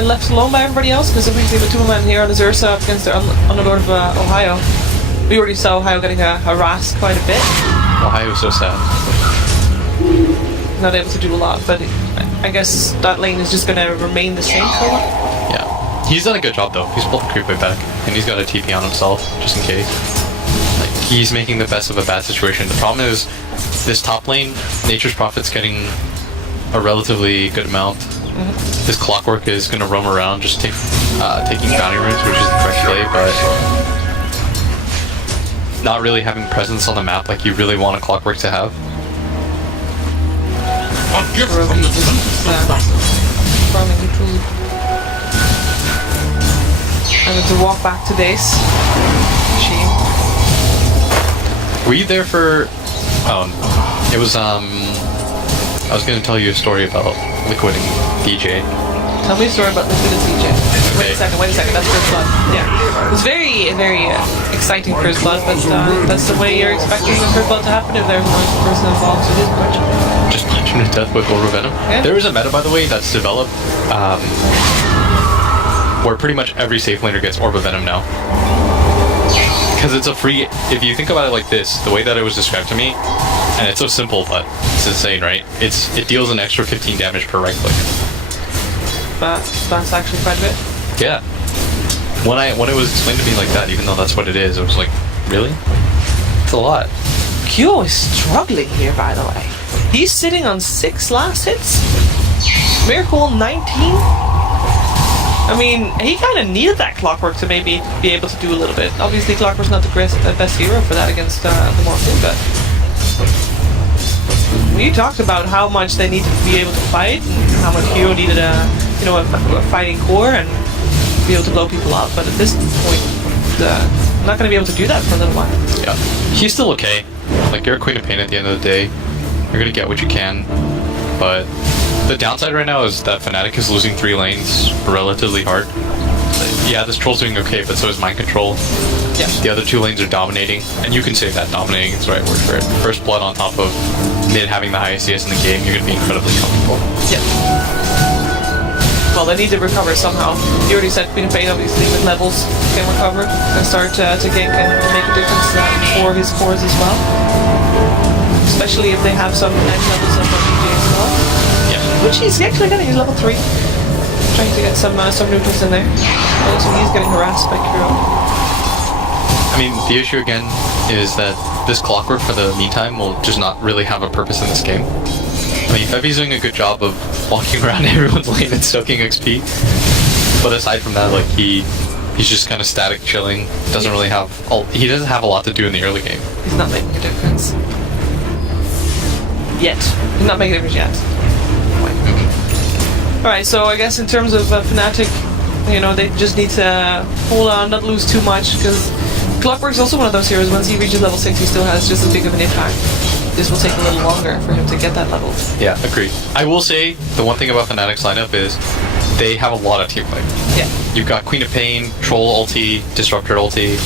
left alone by everybody else, because if we see the two men here on his Ursa up against the Underlord of Ohio. We already saw Ohio getting harassed quite a bit. Ohio's so sad. Not able to do a lot, but I guess that lane is just going to remain the same for a while. Yeah. He's done a good job though. He's pulled the creep way back, and he's got a TP on himself, just in case. Like, he's making the best of a bad situation. The problem is, this top lane, Nature's Prophet's getting a relatively good amount. This Clockwork is going to roam around, just taking bounty runes, which is the correct play, but not really having presence on the map like you really want a Clockwork to have. And then to walk back to base. Shame. Were you there for... it was, I was going to tell you a story about Liquid and DJ. Tell me a story about Liquid and DJ. Okay. Wait a second, that's First Blood. Yeah. It was very exciting First Blood, but that's the way you're expecting the First Blood to happen if there's one person involved, so it is question. Just punch him to death with Aura Venom. Yeah. There is a meta, by the way, that's developed, where pretty much every safe laner gets Orb of Venom now. Because it's a free, if you think about it like this, the way that it was described to me, and it's so simple, but it's insane, right? It deals an extra 15 damage per right click. That's actually quite a bit. Yeah. When it was explained to me like that, even though that's what it is, it was like, really? It's a lot. Q is struggling here, by the way. He's sitting on 6 last hits. Miracle 19. I mean, he kind of needed that Clockwork to maybe be able to do a little bit. Obviously, Clockwork's not the best hero for that against the Morphin, but we talked about how much they needed to be able to fight, and how much Hero needed a fighting core and be able to blow people up. But at this point, not going to be able to do that for a little while. Yeah, he's still okay. Like, you're a Queen of Pain at the end of the day. You're gonna get what you can, but the downside right now is that Fnatic is losing 3 lanes relatively hard. Yeah, this troll's doing okay, but so is Mind Control. Yeah. The other 2 lanes are dominating, and you can say that dominating is the right word for it. First Blood on top of mid having the highest CS in the game, you're going to be incredibly comfortable. Yeah. Well, they need to recover somehow. You already said Queen of Pain, obviously, with levels can recover and start to gank and make a difference for his cores as well. Especially if they have some end levels up on DJ as well. Yeah. Which he's actually getting, he's level 3. Trying to get some neutrals in there. So he's getting harassed by Kuro. I mean, the issue again is that this Clockwork for the meantime will just not really have a purpose in this game. I mean, Fevi's doing a good job of walking around everyone's lane and soaking XP. But aside from that, like, he's just kind of static chilling. Doesn't really have he doesn't have a lot to do in the early game. He's not making a difference. Yet. He's not making a difference yet. Alright, so I guess in terms of Fnatic, they just need to hold on, not lose too much, because Clockwork's also one of those heroes, once he reaches level 6, he still has just as big of an impact. This will take a little longer for him to get that level. Yeah, agreed. I will say, the one thing about Fnatic's lineup is, they have a lot of team play. Yeah. You've got Queen of Pain, Troll ulti, Disruptor ulti,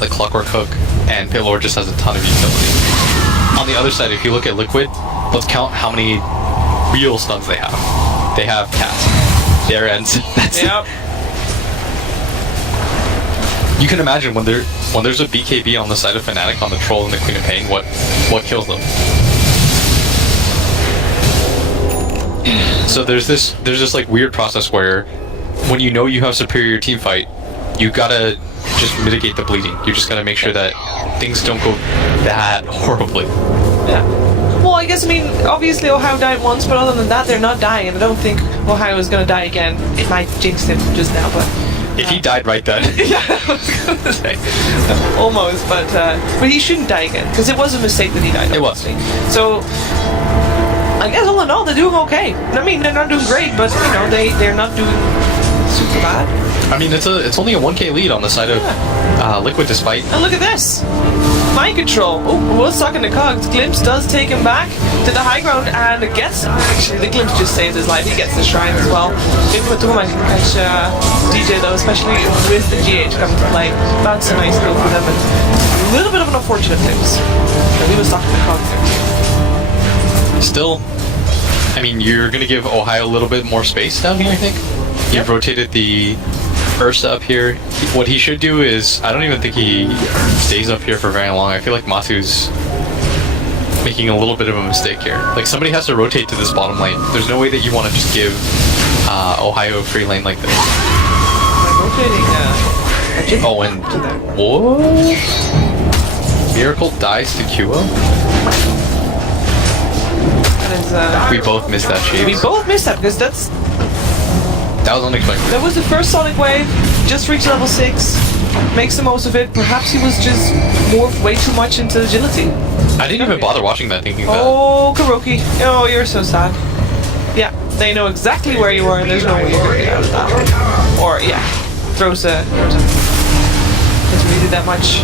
the Clockwork hook, and Pitlord just has a ton of utility. On the other side, if you look at Liquid, let's count how many real stuns they have. They have cast. Their ends. That's yep. You can imagine when there's a BKB on the side of Fnatic on the Troll and the Queen of Pain, what kills them. So there's this like weird process where when you know you have superior team fight, you gotta just mitigate the bleeding. You just gotta make sure that things don't go that horribly. Yeah. Well, I guess, obviously Ohio died once, but other than that, they're not dying, and I don't think Ohio is going to die again. It might jinx him just now, but... If he died right then. Yeah, I was going to say. Almost, but he shouldn't die again, because it was a mistake that he died, obviously. It was. So, I guess all in all, they're doing okay. I mean, they're not doing great, but, they're not doing super bad. I mean, it's only a 1k lead on the side of Liquid, despite... And look at this! Mind Control! Oh, was sucking the cogs. Glimpse does take him back to the high ground and gets... Actually, the Glimpse just saves his life. He gets the Shrine as well. Maybe Matuma can catch DJ though, especially with the GH coming to play. That's a nice deal for them, and a little bit of an unfortunate news. But he was sucking the cogs there too. Still, I mean, you're going to give Ohio a little bit more space down here, I think? You've rotated the Ursa up here. What he should do is, I don't even think he stays up here for very long. I feel like Matsu's making a little bit of a mistake here. Like, somebody has to rotate to this bottom lane. There's no way that you want to just give Ohio a free lane like this. Rotating, Oh, and whoa! Miracle dies to QO. We both missed that shade. We both missed that because that was unexpected. was the first Sonic Wave. Just reached level 6. Makes the most of it. Perhaps he was just morphed way too much into agility. I didn't even bother watching that, thinking that. Oh, Kuroki. Oh, you're so sad. Yeah, they know exactly where you are, and there's no way you're gonna get out of that. Or yeah, throws a. Doesn't really do that much.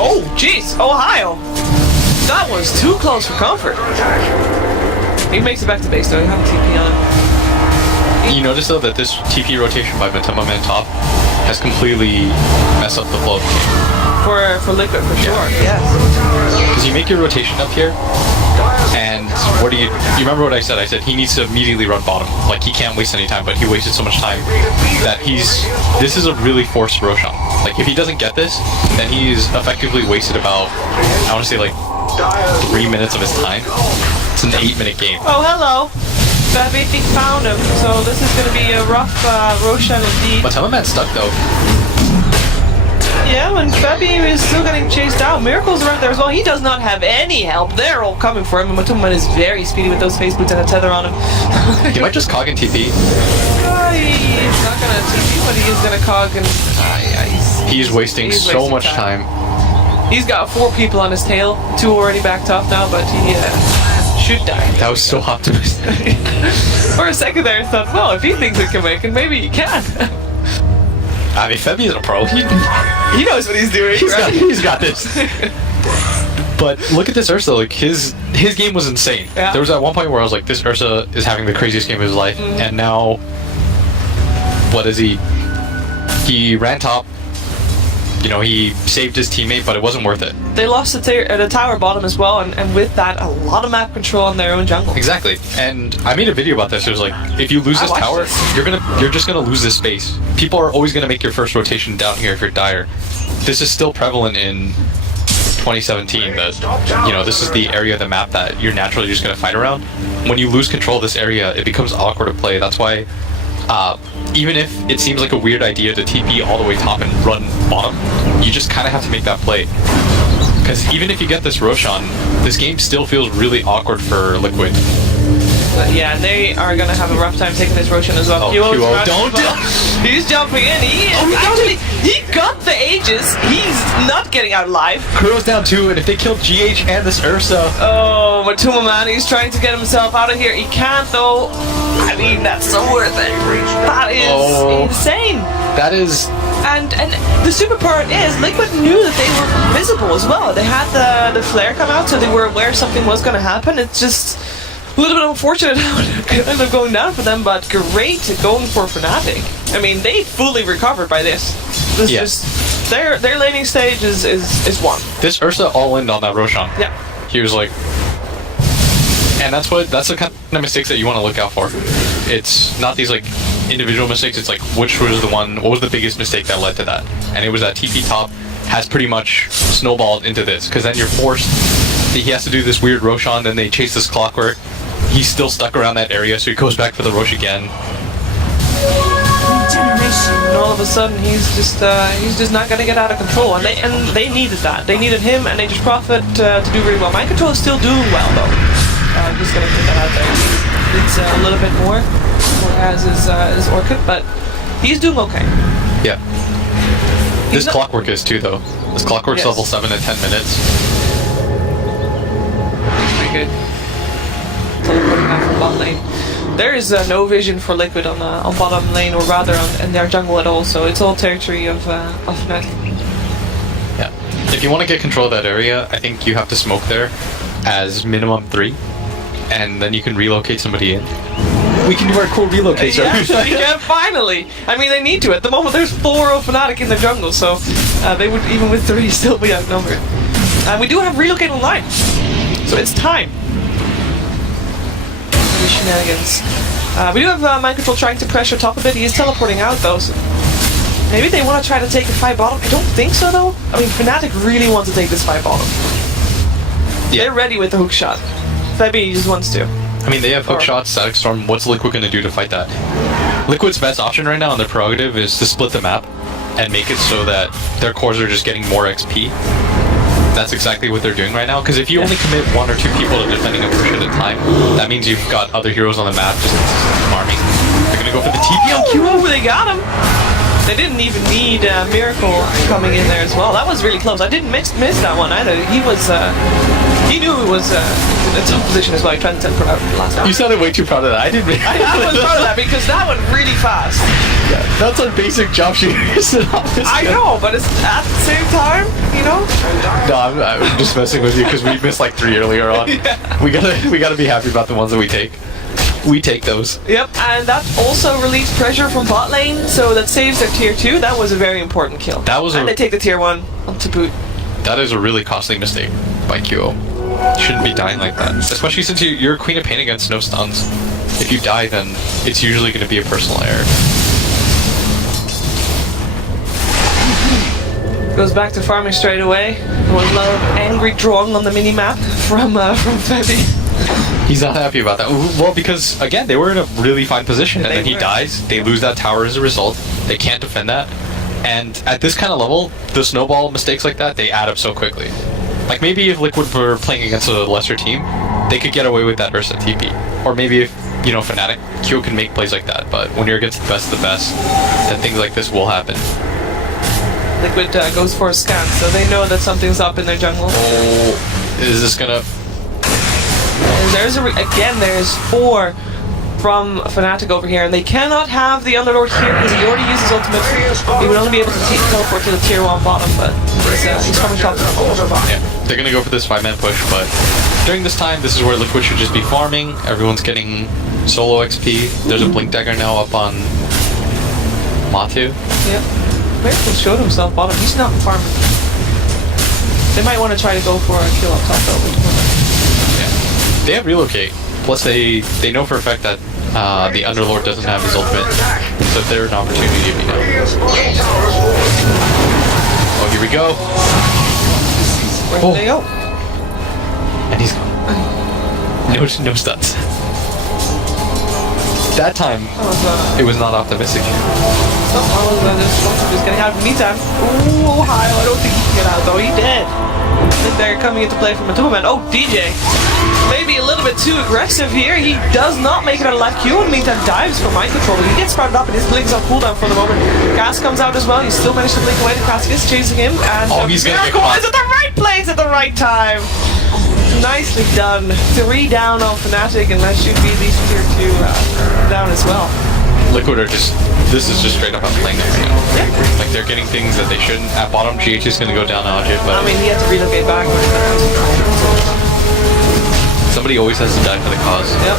Oh, jeez, Ohio. That was too close for comfort. He makes it back to base though. You have a TP on him. You notice though that this TP rotation by Matema Man top has completely messed up the flow of the game. For Liquid, for sure, yes. Because you make your rotation up here, and what do you remember what I said? I said he needs to immediately run bottom. Like, he can't waste any time, but he wasted so much time that this is a really forced Roshan. Like, if he doesn't get this, then he's effectively wasted about, I want to say like 3 minutes of his time. It's an 8-minute game. Oh, hello. Baby found him, so this is going to be a rough Roshan indeed. Matema Man's stuck though. Yeah, and Febby is still getting chased down. Miracle's around there as well. He does not have any help. They're all coming for him, and Matema Man is very speedy with those face boots and a tether on him. He might just cog and TP. He's not going to TP, but he is going to cog and... He's wasting so much time. He's got 4 people on his tail. 2 already backed off now, but he should die. That was so optimistic. For a second there, I thought, well, if he thinks it can make it, maybe he can. I mean, Febby is a pro. He knows what he's doing. He's got this. But look at this Ursa. Like, his game was insane. Yeah. There was at one point where I was like, this Ursa is having the craziest game of his life. And now, what is he? He ran top. You know, he saved his teammate, but it wasn't worth it. They lost the tower bottom as well, and with that, a lot of map control on their own jungle. Exactly. And I made a video about this. It was like, if you lose this tower, you're just gonna lose this space. People are always gonna make your first rotation down here if you're dire. This is still prevalent in 2017. That, you know, this is the area of the map that you're naturally just gonna fight around. When you lose control of this area, it becomes awkward to play. That's why. Even if it seems like a weird idea to TP all the way top and run bottom, you just kind of have to make that play. Because even if you get this Roshan, this game still feels really awkward for Liquid. But yeah, they are going to have a rough time taking this Roshan as well. Oh, QO, don't! He's jumping in. He got the Aegis. He's not getting out alive. Kuro's down 2, and if they kill GH and this Ursa... Oh, Matema Man, he's trying to get himself out of here. He can't, though. I mean, that's so worth it. That is insane. That is... And the super part is, Liquid knew that they were visible as well. They had the flare come out, so they were aware something was going to happen. It's just a little bit unfortunate how it ended up going down for them, but great going for Fnatic. I mean, they fully recovered by this. Just their laning stage is won. This Ursa all in on that Roshan. Yeah. He was like... And that's the kind of mistakes that you want to look out for. It's not these like individual mistakes, it's like what was the biggest mistake that led to that? And it was that TP top has pretty much snowballed into this, because then you're forced, he has to do this weird Roshan, then they chase this Clockwork, he's still stuck around that area, so he goes back for the Rosh again. And all of a sudden he's just not gonna get out of control, and they needed that. They needed him, and they just profit to do really well. Mind Control is still doing well though. I'm just gonna put that out there. It's a little bit more as is Orchid, but he's doing okay. Yeah. This Clockwork is too though. This Clockwork's level 7 in 10 minutes. Pretty good. Teleporting out from bot lane. There is no vision for Liquid on bottom lane, or rather in their jungle at all, so it's all territory of Fnatic. Yeah. If you want to get control of that area, I think you have to smoke there as minimum 3, and then you can relocate somebody in. We can do our cool relocate service. Yeah, we can finally! I mean, they need to. At the moment, there's 4 of Fnatic in the jungle, so they would, even with 3, still be outnumbered. And we do have relocate online, so it's time. The shenanigans. We do have Mind Control trying to pressure top a bit. He is teleporting out though, so maybe they want to try to take a 5 bottom. I don't think so though. I mean, Fnatic really wants to take this 5 bottom. Yeah. They're ready with the hook shot. Febby just wants to. I mean, they have hook shots, Static Storm. What's Liquid going to do to fight that? Liquid's best option right now on their prerogative is to split the map and make it so that their cores are just getting more XP. That's exactly what they're doing right now, because if you only commit 1 or 2 people to defending a push at a time, that means you've got other heroes on the map just farming. They're going to go for the TP on Q. Oh, they got him! They didn't even need Miracle coming in there as well. That was really close. I didn't miss that one either. He was, he knew it was in a tough position as well. He tried to teleport out last time. You sounded way too proud of that. I didn't. I was proud of that because that went really fast. Yeah, that's on basic job shooters. I know, but it's at the same time, you know. No, I'm just messing with you because we missed like 3 earlier on. Yeah. We gotta be happy about the ones that we take. We take those. Yep, and that also relieves pressure from bot lane, so that saves their tier 2. That was a very important kill. That was and they take the tier 1 to boot. That is a really costly mistake by QO. You shouldn't be dying like that, especially since you're Queen of Pain against no stuns. If you die, then it's usually going to be a personal error. Goes back to farming straight away. There was a lot of angry drawing on the mini-map from Febby. He's not happy about that. Well, because, again, they were in a really fine position, and then he dies. They lose that tower as a result. They can't defend that. And at this kind of level, the snowball mistakes like that, they add up so quickly. Like, maybe if Liquid were playing against a lesser team, they could get away with that versus TP. Or maybe if, you know, Fnatic, Q can make plays like that. But when you're against the best of the best, then things like this will happen. Liquid goes for a scan, so they know that something's up in their jungle. Oh, is this gonna... There's there's 4 from Fnatic over here, and they cannot have the Underlord here because he already used his ultimate. He would only be able to teleport to the tier 1 bottom, but he's coming shot to the bottom. Yeah, they're gonna go for this 5-man push, but during this time, this is where Liquid should just be farming. Everyone's getting solo XP. There's a Blink Dagger now up on Matu. Yep. Miracle showed himself bottom. He's not farming. They might want to try to go for a kill up top though. They have relocate. Plus, they know for a fact that the Underlord doesn't have his ultimate, so if there's an opportunity to be now. Oh, here we go. Where did they go? And he's gone. No stuns. That time, it was not optimistic. Just getting out of the meantime. Ooh, Ohio, I don't think he can get out though. He did. And they're coming into play from a Tuberman. Oh, DJ. Maybe a little bit too aggressive here. He does not make it out of life. Q in the meantime dives for mind control. He gets sprouted up and his blink's on cooldown for the moment. Gas comes out as well. He still managed to blink away. The Cass is chasing him. And he's gonna get Miracle caught. is at the right place at the right time. Nicely done. 3 down on Fnatic, and that should be these tier 2 down as well. Liquid are just... This is just straight up outplaying them right now. Yeah. Like, they're getting things that they shouldn't. At bottom, GH is going to go down on it, but... I mean, he had to relocate back. Somebody always has to die for the cause. Yep.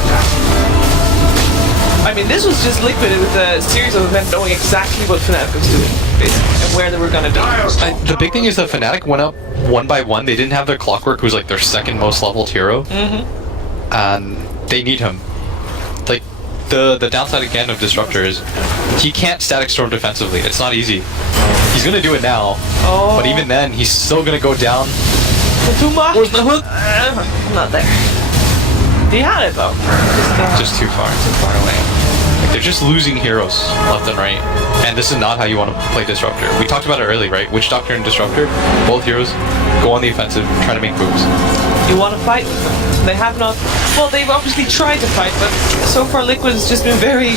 I mean, this was just Liquid with a series of events knowing exactly what Fnatic was doing, basically, and where they were going to die. The big thing is that Fnatic went up 1 by 1. They didn't have their Clockwork, who was like their 2nd most leveled hero. And they need him. Like, the downside again of Disruptor is he can't Static Storm defensively. It's not easy. He's going to do it now, but even then, he's still going to go down. Where's the hook? Not there. He had it though. Just too far away. Like, they're just losing heroes left and right. And this is not how you want to play Disruptor. We talked about it early, right? Witch Doctor and Disruptor, both heroes, go on the offensive, try to make moves. You want to fight with them. They have not... Well, they've obviously tried to fight, but so far Liquid has just been very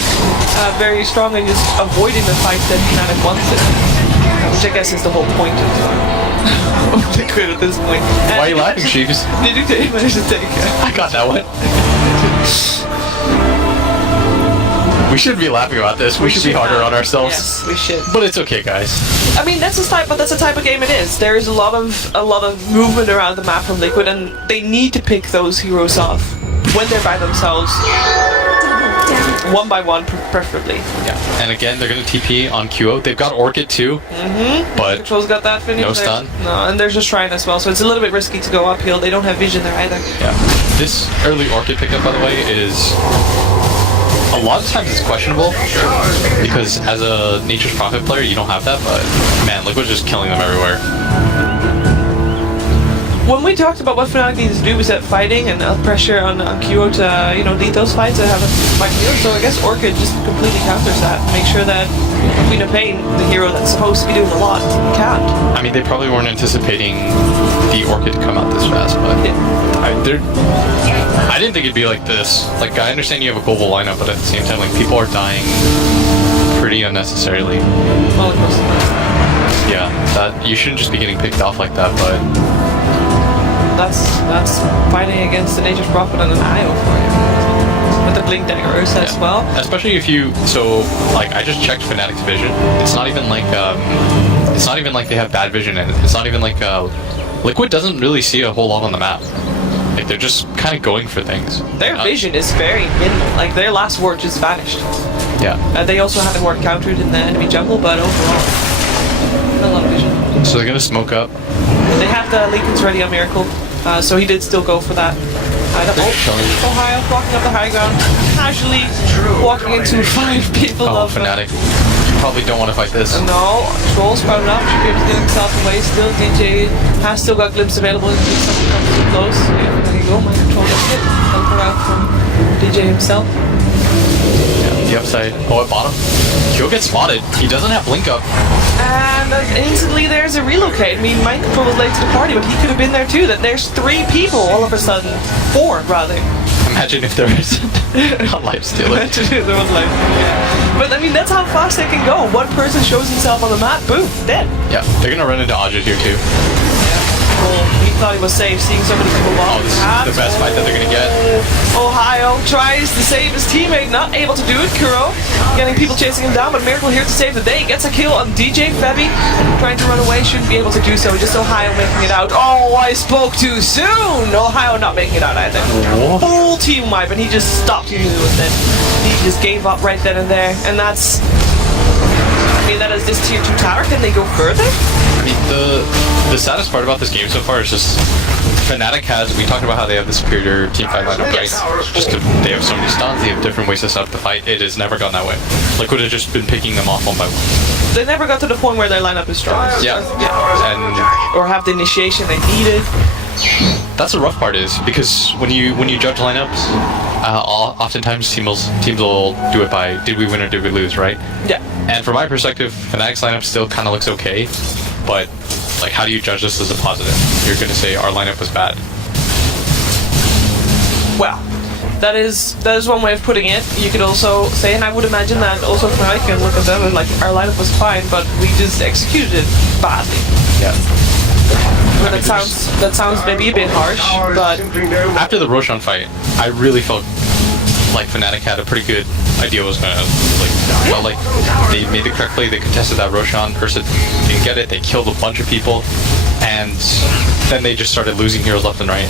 strong in just avoiding the fight that Fnatic wants it. Which I guess is the whole point of Liquid at this point. Why are you laughing, Sheeves? Did you manage to take it? I got that one. We shouldn't be laughing about this. We should be harder on ourselves. Yes, we should. But it's okay, guys. I mean, that's the type of game it is. There is a lot of movement around the map from Liquid, and they need to pick those heroes off when they're by themselves. 1 by 1, preferably. Yeah. And again, they're going to TP on QO. They've got Orchid too. But Control's got that finish. No stun. No, and there's a Shrine as well, so it's a little bit risky to go uphill. They don't have vision there either. Yeah. This early Orchid pickup, by the way, is a lot of times it's questionable because as a Nature's Prophet player, you don't have that. But man, Liquid's just killing them everywhere. When we talked about what Fnatic needs to do, we set fighting and pressure on Kyo to lead those fights and have a fight here. So I guess Orchid just completely counters that. Make sure that Queen of Pain, the hero that's supposed to be doing a lot, can't. I mean, they probably weren't anticipating the Orchid to come out this fast, but Yeah. I didn't think it'd be like this. Like, I understand you have a global lineup, but at the same time, like, people are dying pretty unnecessarily. Well, of course. Yeah, that you shouldn't just be getting picked off like that, but That's fighting against the Nature's Prophet and an IO for you. With the Blink Daggers as well. especially if you I just checked Fnatic's vision. It's not even like they have bad vision, and it's not even like Liquid doesn't really see a whole lot on the map. Like, they're just kind of going for things. Their vision is very minimal. Like, their last word just vanished. Yeah. They also had the word countered in the enemy jungle, but overall, not a lot of vision. So they're gonna smoke up. They have the Leakins ready on Miracle, so he did still go for that. Ohio walking up the high ground, casually walking into 5 people Oh, of Fnatic. You probably don't want to fight this. No, Troll sprouted up, should be able to get himself away. Still, DJ has still got glimpse available in case something comes too close. Yeah, there you go, my control gets hit. Help out from DJ himself. The upside. Oh, at bottom. Kyo gets spotted. He doesn't have blink up. And instantly there's a relocate. I mean, Mind Control was late to the party, but he could have been there too. That there's 3 people all of a sudden. 4, rather. Imagine if there was not life stealer. There was life. Yeah. But I mean, that's how fast they can go. One person shows himself on the map, boom, dead. Yeah, they're gonna run into Aja here too. He thought he was safe, seeing somebody come along. Oh, this is the best fight that they're gonna get. Ohio tries to save his teammate, not able to do it. Kuro getting people chasing him down, but Miracle here to save the day. Gets a kill on DJ Febby, trying to run away, shouldn't be able to do so. Just Ohio making it out. Oh, I spoke too soon! Ohio not making it out either. What? Full team wipe, and he just stopped using it with it. He just gave up right then and there, and that's... I mean, that is this tier 2 tower. Can they go further? I mean, the saddest part about this game so far is just Fnatic has. We talked about how they have the superior team fight lineup, right? Just 'cause they have so many stuns, they have different ways to set up the fight. It has never gone that way. Liquid has just been picking them off one by one. They never got to the point where their lineup is strong. Yeah, and Or have the initiation they needed. that's the rough part is because when you judge lineups, oftentimes teams will do it by did we win or did we lose, right? Yeah. And from my perspective, Fnatic's lineup still kind of looks okay, but like, how do you judge this as a positive? You're going to say our lineup was bad. Well, that is one way of putting it. You could also say, and I would imagine that also Fnatic can look at them and like, our lineup was fine, but we just executed it badly. Yeah. Well, that sounds maybe a bit harsh, but After the Roshan fight, I really felt like Fnatic had a pretty good idea what was going to, felt like they made the correct play, they contested that Roshan, Ursa didn't get it, they killed a bunch of people, and then they just started losing heroes left and right.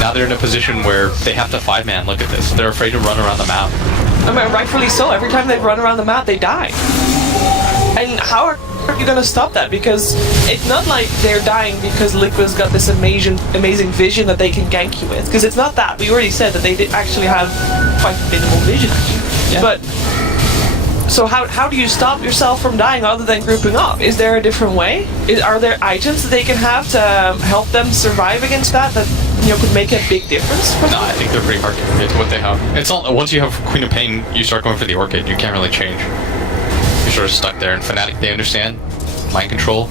Now they're in a position where they have to 5-man, look at this. They're afraid to run around the map. I mean, rightfully so. Every time they run around the map, they die. And how are you gonna stop that? Because it's not like they're dying because Liquid's got this amazing vision that they can gank you with. Because it's not that. We already said that they did actually have quite minimal vision. Yeah. But so how do you stop yourself from dying other than grouping up? Is there a different way? Are there items that they can have to help them survive against that could make a big difference? No, I think they're pretty hard to commit to what they have. It's not once you have Queen of Pain, you start going for the Orchid. You can't really change. You're sort of stuck there. And Fnatic, they understand mind control.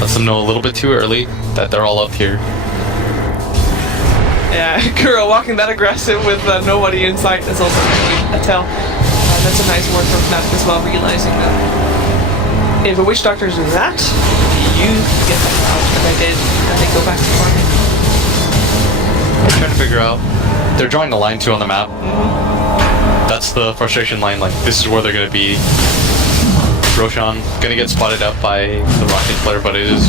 Lets them know a little bit too early that they're all up here. Yeah, Kuro walking that aggressive with nobody in sight is also a tell. That's a nice word from Fnatic as well, realizing that if a Witch Doctor's doing that, you get that out, and they did, and they go back to farming. I'm trying to figure out. They're drawing the line too on the map. That's the frustration line. Like, this is where they're gonna be. Roshan gonna get spotted up by the Rocket player, but it is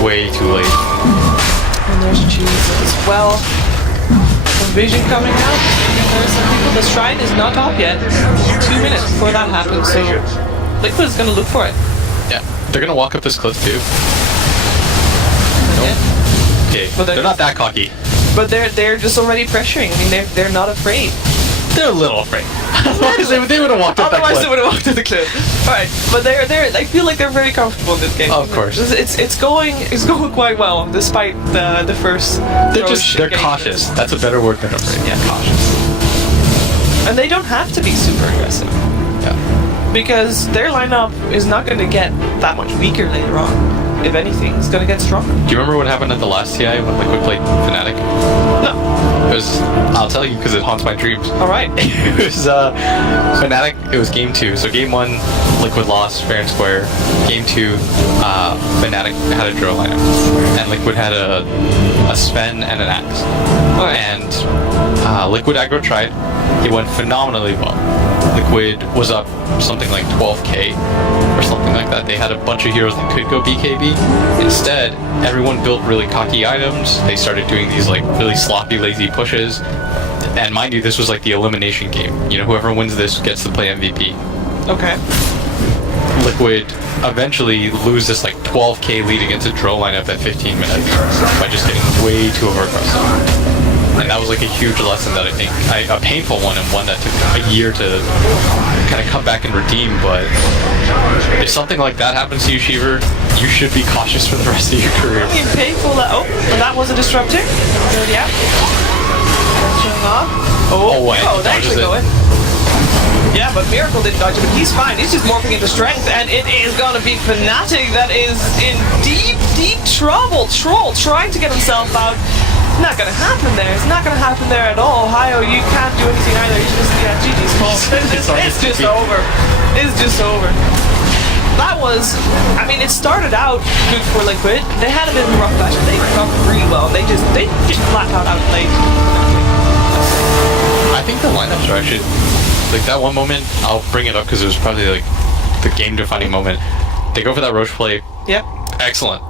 way too late. And there's Cheese as well. Some vision coming out. There's some people. The shrine is not up yet. 2 minutes before that happens, so Liquid is gonna look for it. Yeah, they're gonna walk up this cliff too. Yeah. Okay, But they're not that cocky. But they're just already pressuring. I mean, they're not afraid. They're a little afraid. Otherwise, they would have walked up that Otherwise, cliff. they would have walked to the cliff. All right, but I feel like they're very comfortable in this game. Of course. It's going quite well despite the first. They're cautious. That's a better word than afraid. Yeah, cautious. And they don't have to be super aggressive Yeah. because their lineup is not going to get that much weaker later on. If anything, it's going to get stronger. Do you remember what happened at the last TI when Liquid played Fnatic? No. It was, I'll tell you because it haunts my dreams. All right. It was Fnatic, it was game 2. So game 1, Liquid lost fair and square. Game 2, Fnatic had a draw lineup. And Liquid had a Sven and an Axe. All right. And Liquid aggro tried. It went phenomenally well. Liquid was up something like 12k or something like that. They had a bunch of heroes that could go BKB. Instead, everyone built really cocky items. They started doing these like really sloppy, lazy pushes. And mind you, this was like the elimination game. You know, whoever wins this gets to play MVP. Okay. Liquid eventually lose this like 12k lead against a draw lineup at 15 minutes by just getting way too over-aggressive. And that was like a huge lesson that I think, a painful one and one that took a year to kind of come back and redeem. But if something like that happens to you, Shiver, you should be cautious for the rest of your career. I mean, painful. And that was a disruptor. Yeah. Showing off. They actually go in. Yeah, but Miracle didn't dodge it, but he's fine. He's just morphing into strength, and it is gonna be Fnatic that is in deep, deep trouble. Troll trying to get himself out. Not gonna happen there. It's not gonna happen there at all. Hio, you can't do anything either. You just GG's fault. It's just over. It's just over. That was, I mean, it started out good for Liquid. They had a bit of a rough patch, but they recovered really well. They just flat out outplayed. I think the lineups are actually, like that one moment, I'll bring it up because it was probably like the game-defining moment. They go for that Roche play. Yep. Excellent.